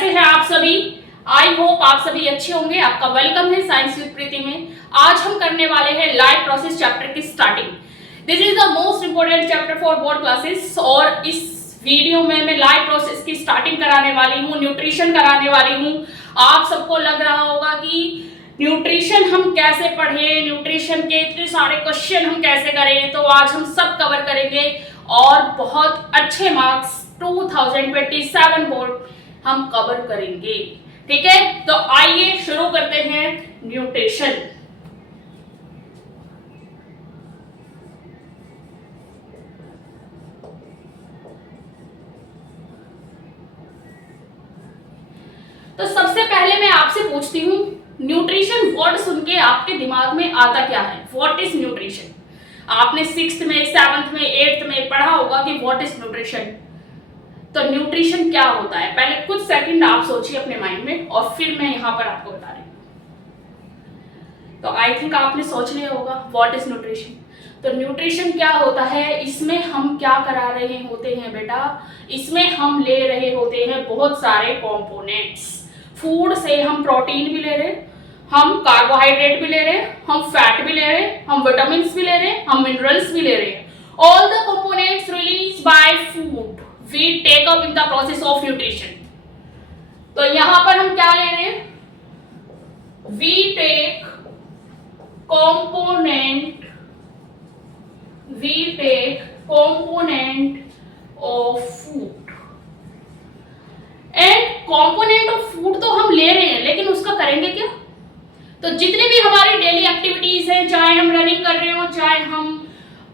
कैसे हैं आप सभी। आई होप आप सभी अच्छे होंगे। आपका वेलकम है साइंस विद प्रीति में। आज हम करने वाले हैं लाइफ प्रोसेस चैप्टर की starting. This is the most important chapter for board classes और इस वीडियो में मैं लाइफ प्रोसेस की स्टार्टिंग कराने वाली हूँ, न्यूट्रिशन कराने वाली हूँ। आप सबको लग रहा होगा कि न्यूट्रिशन हम कैसे पढ़ें, न्यूट्रिशन के इतने सारे क्वेश्चन हम कैसे करें, तो आज हम सब कवर करेंगे और बहुत अच्छे मार्क्स 2027 बोर्ड हम कवर करेंगे। ठीक है, तो आइए शुरू करते हैं न्यूट्रिशन। तो सबसे पहले मैं आपसे पूछती हूँ, न्यूट्रिशन वर्ड सुन के आपके दिमाग में आता क्या है? What is nutrition? आपने 6th में, 7th में, 8th में पढ़ा होगा कि व्हाट इज न्यूट्रिशन। तो न्यूट्रिशन क्या होता है, पहले कुछ सेकंड आप सोचिए अपने माइंड में और फिर मैं यहां पर आपको बता रही हूँ। तो आई थिंक आपने सोच लिया होगा व्हाट इज न्यूट्रिशन। तो न्यूट्रिशन क्या होता है, इसमें हम क्या करा रहे होते हैं बेटा, इसमें हम ले रहे होते हैं बहुत सारे कंपोनेंट्स। फूड से हम प्रोटीन भी ले रहे, हम कार्बोहाइड्रेट भी ले रहे, हम फैट भी ले रहे, हम विटामिन भी ले रहे, हम मिनरल्स भी ले रहे हैं। All the components release by food we take up in the process of nutrition. तो यहां पर हम क्या ले रहे हैं, we take component of food and component of food तो हम ले रहे हैं, लेकिन उसका करेंगे क्या? तो जितने भी हमारी डेली एक्टिविटीज हैं, चाहे हम रनिंग कर रहे हो, चाहे हम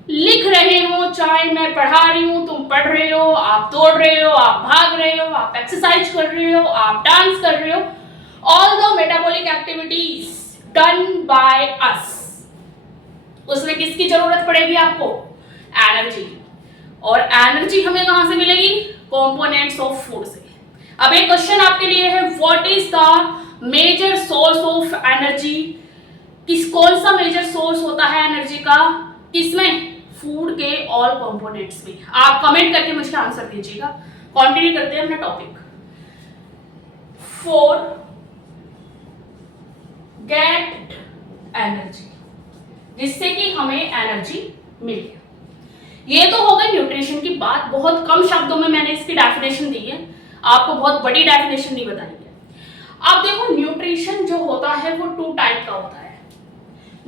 लिख रहे हो, चाहे मैं पढ़ा रही हूं, तुम पढ़ रहे हो, आप दौड़ रहे हो, आप भाग रहे हो, आप एक्सरसाइज कर रहे हो, आप डांस कर रहे हो, all the metabolic activities done by us, उसमें किसकी जरूरत पड़ेगी आपको? एनर्जी। और एनर्जी हमें कहां से मिलेगी? कंपोनेंट्स ऑफ फूड से। अब एक क्वेश्चन आपके लिए है, what is the major source of energy? कौन सा मेजर सोर्स होता है एनर्जी का? किसमें? फूड के ऑल कंपोनेंट्स में। आप कमेंट करके मुझे आंसर दीजिएगा। कंटिन्यू करते हैं अपना टॉपिक। फॉर गेट एनर्जी, जिससे कि हमें एनर्जी मिले। ये तो हो गई न्यूट्रिशन की बात। बहुत कम शब्दों में मैंने इसकी डेफिनेशन दी है, आपको बहुत बड़ी डेफिनेशन नहीं बताई है। अब देखो, न्यूट्रिशन जो होता है वो 2 टाइप का होता है।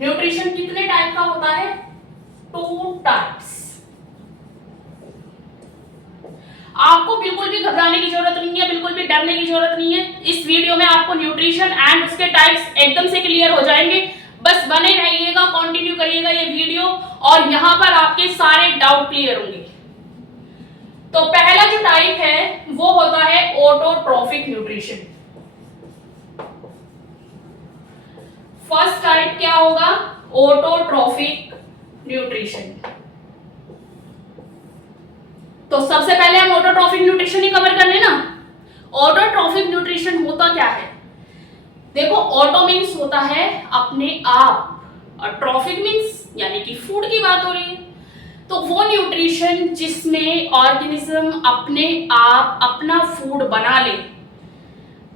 न्यूट्रिशन कितने टाइप का होता है? 2 टाइप्स। आपको बिल्कुल भी घबराने की जरूरत नहीं है, बिल्कुल भी डरने की जरूरत नहीं है। इस वीडियो में आपको न्यूट्रिशन एंड उसके टाइप्स एकदम से क्लियर हो जाएंगे। बस बने रहिएगा, कंटिन्यू करिएगा ये वीडियो और यहां पर आपके सारे डाउट क्लियर होंगे। तो पहला जो टाइप है वो होता है ऑटोट्रॉफिक न्यूट्रिशन। फर्स्ट टाइप क्या होगा? Autotrophic nutrition. तो सबसे पहले हम ऑटोट्रॉफिक न्यूट्रिशन ही कवर कर लेना। ऑटोट्रॉफिक न्यूट्रिशन होता क्या है? देखो, ऑटो मीन्स होता है अपने आप और ट्रॉफिक मीन्स यानी कि फूड की बात हो रही है। तो वो न्यूट्रिशन जिसमें ऑर्गेनिज्म अपने आप अपना फूड बना ले।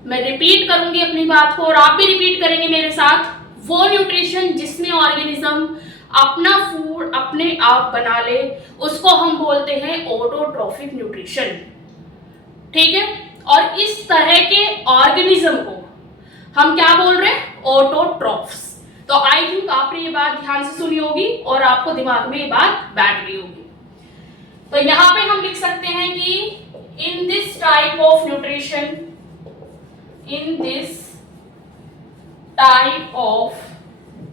मैं रिपीट करूंगी अपनी बात को और आप भी रिपीट करेंगे मेरे साथ। वो न्यूट्रिशन जिसमें ऑर्गेनिज्म अपना फूड अपने आप बना ले, उसको हम बोलते हैं ऑटोट्रॉफिक न्यूट्रिशन। ठीक है, और इस तरह के ऑर्गेनिज्म को हम क्या बोल रहे हैं? ऑटोट्रॉफ्स। तो आई थिंक आपने ये बात ध्यान से सुनी होगी और आपको दिमाग में ये बात बैठ गई होगी। तो यहां पे हम लिख सकते हैं कि in this type of nutrition, in this type of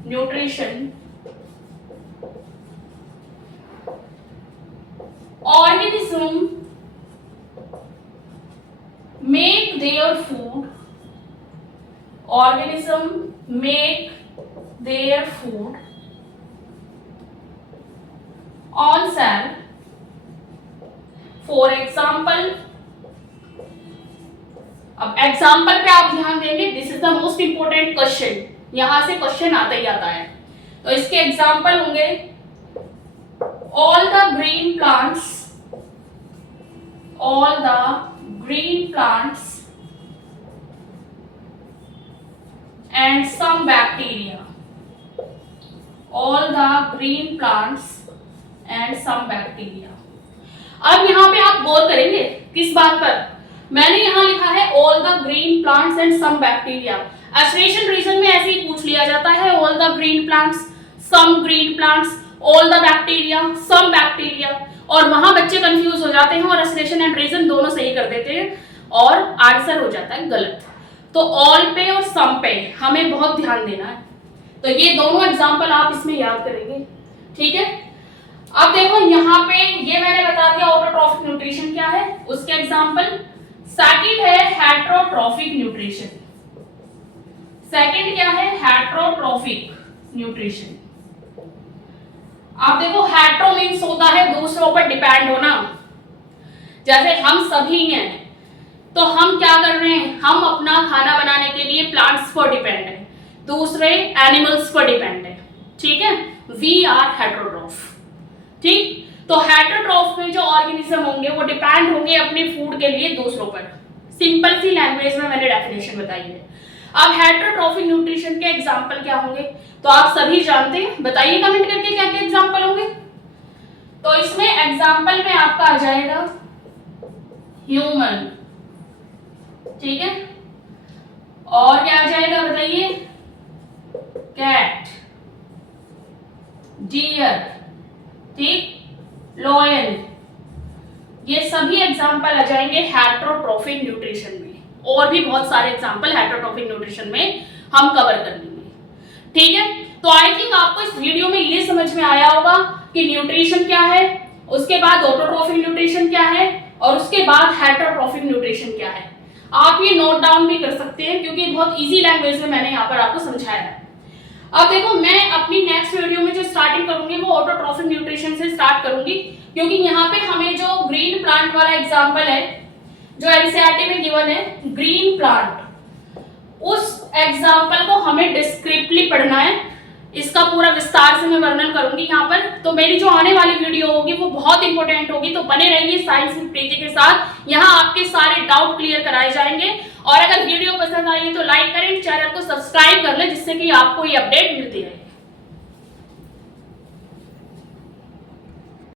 nutrition, organism make their food, organism make their food on cell. For example, अब एग्जाम्पल पे आप ध्यान देंगे, this is the most important question. यहां से क्वेश्चन आता ही आता है। तो इसके एग्जाम्पल होंगे, all the green plants and some bacteria. All the green plants and some bacteria. अब यहाँ पे आप गौर करेंगे किस बात पर? मैंने यहाँ लिखा है all the green plants and some bacteria. Aspiration region में ऐसे ही पूछ लिया जाता है, all the green plants, some green plants, all the bacteria, some bacteria, और वहां बच्चे कंफ्यूज हो जाते हैं और एस्पिरेशन एंड रीजन दोनों सही कर देते हैं और आंसर हो जाता है गलत। तो ऑल पे और सम पे हमें बहुत ध्यान देना है। तो ये दोनों एग्जाम्पल आप इसमें याद करेंगे, ठीक है। अब देखो यहाँ पे ये मैंने बता दिया ऑटोट्रॉफिक न्यूट्रिशन क्या है, उसके एग्जाम्पल। सेकंड है हेटरोट्रॉफिक न्यूट्रिशन। सेकंड क्या है? Heterotrophic nutrition. आप देखो हेट्रो मीन्स होता है दूसरों पर डिपेंड होना। जैसे हम सभी हैं तो हम क्या कर रहे हैं, हम अपना खाना बनाने के लिए प्लांट्स पर डिपेंड है, दूसरे एनिमल्स पर डिपेंड है, ठीक है। वी आर हेटरोट्रॉफ, ठीक। तो हेटरोट्रॉफ में जो ऑर्गेनिज्म होंगे वो डिपेंड होंगे अपने फूड के लिए दूसरों पर। सिंपल सी लैंग्वेज में मैंने डेफिनेशन बताई है। अब हेटरोट्रॉफिक न्यूट्रिशन के एग्जाम्पल क्या होंगे तो आप सभी जानते हैं, बताइए कमेंट करके क्या क्या एग्जाम्पल होंगे। तो इसमें एग्जाम्पल में आपका आ जाएगा ह्यूमन, ठीक है, और क्या आ जाएगा बताइए? कैट, डियर, ठीक, लॉयन, ये सभी एग्जाम्पल आ जाएंगे हेटरोट्रॉफिक न्यूट्रिशन में। और भी बहुत सारे एग्जाम्पल हेटरोट्रॉफिक न्यूट्रिशन में हम कवर कर लेंगे, ठीक है। तो आई थिंक आपको इस वीडियो में ये समझ में आया होगा कि न्यूट्रिशन क्या है, उसके बाद ऑटोट्रॉफिक न्यूट्रिशन क्या है और उसके बाद हेटरोट्रॉफिक न्यूट्रिशन क्या है। आप ये नोट डाउन भी कर सकते हैं क्योंकि बहुत इजी लैंग्वेज में मैंने यहाँ पर आपको समझाया है। अब देखो मैं अपनी नेक्स्ट वीडियो में जो स्टार्टिंग करूंगी वो ऑटोट्रॉफिक न्यूट्रिशन से स्टार्ट करूंगी, क्योंकि यहाँ पे हमें जो ग्रीन प्लांट वाला एग्जाम्पल है जो एनसीईआरटी में गिवन है, ग्रीन प्लांट, उस एग्जाम्पल को हमें डिस्क्रिप्टली पढ़ना है। इसका पूरा विस्तार से मैं वर्णन करूंगी यहाँ पर। तो मेरी जो आने वाली वीडियो होगी वो बहुत इंपॉर्टेंट होगी, तो बने रहिए साइंस विद प्रीति के साथ। यहाँ आपके सारे डाउट क्लियर कराए जाएंगे। और अगर वीडियो पसंद आई है तो लाइक करें, चैनल को सब्सक्राइब कर लें जिससे कि आपको ये अपडेट मिलती रहे।